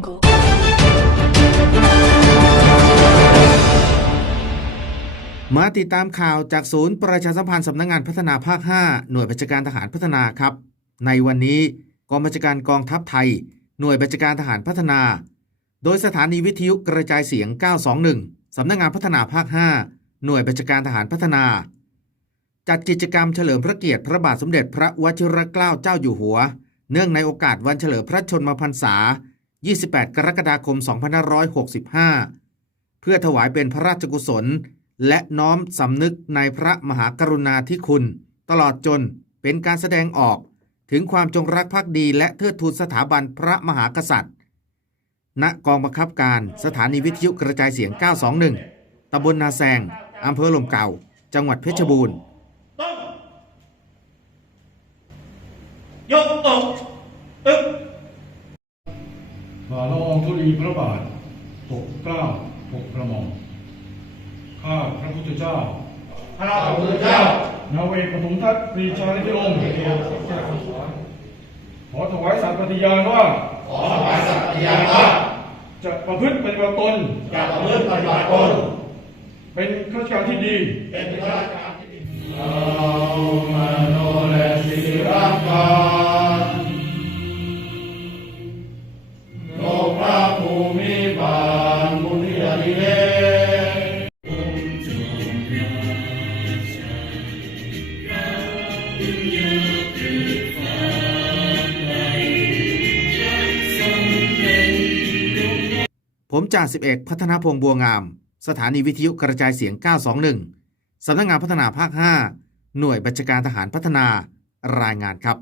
Jungle. มาติดตามข่าวจากศูนย์ประชาสัมพันธ์สำนักงงานพัฒนาภาค 5 หน่วยบัญชาการทหารพัฒนาครับ ในวันนี้กองบัญชาการกองทัพไทย หน่วยบัญชาการทหารพัฒนา โดยสถานีวิทยุกระจายเสียง 921 สำนักงงานพัฒนาภาค 5 หน่วยบัญชาการทหารพัฒนา จัดกิจกรรมเฉลิมพระเกียรติพระบาทสมเด็จพระวชิรเกล้าเจ้าอยู่หัว เนื่องในโอกาสวันเฉลิมพระชนมพรรษา 28 กรกฎาคม 2565 เพื่อถวายเป็นพระราชกุศล และน้อมสำนึกในพระมหากรุณาธิคุณ ตลอดจนเป็นการแสดงออกถึงความจงรักภักดีและเทิดทูนสถาบันพระมหากษัตริย์ ณ กองบังคับการสถานีวิทยุกระจายเสียง 921 ตำบลนาแซง อำเภอหลมเก่า จังหวัดเพชรบูรณ์ ยกอกตึก ฝ่าละอองธุลีพระบาทปกเกล้าปกกระหม่อมข้าพระพุทธเจ้าพระพุทธเจ้านาเวกปฐมทัตปรีชาลิธิองค์ขอถวายสัตย์ปฏิญาณว่าขอถวายสัตย์ปฏิญาณว่าจะประพฤติปฏิบัติตนจะประพฤติปฏิบัติตนเป็นข้าราชการที่ดี เป็นข้าราชการ ผมจ่าสิบเอกพัฒนาพงษ์บัวงาม สถานีวิทยุกระจายเสียง 921 สำนักงานพัฒนาภาค 5 หน่วยบัญชาการทหารพัฒนา รายงานครับ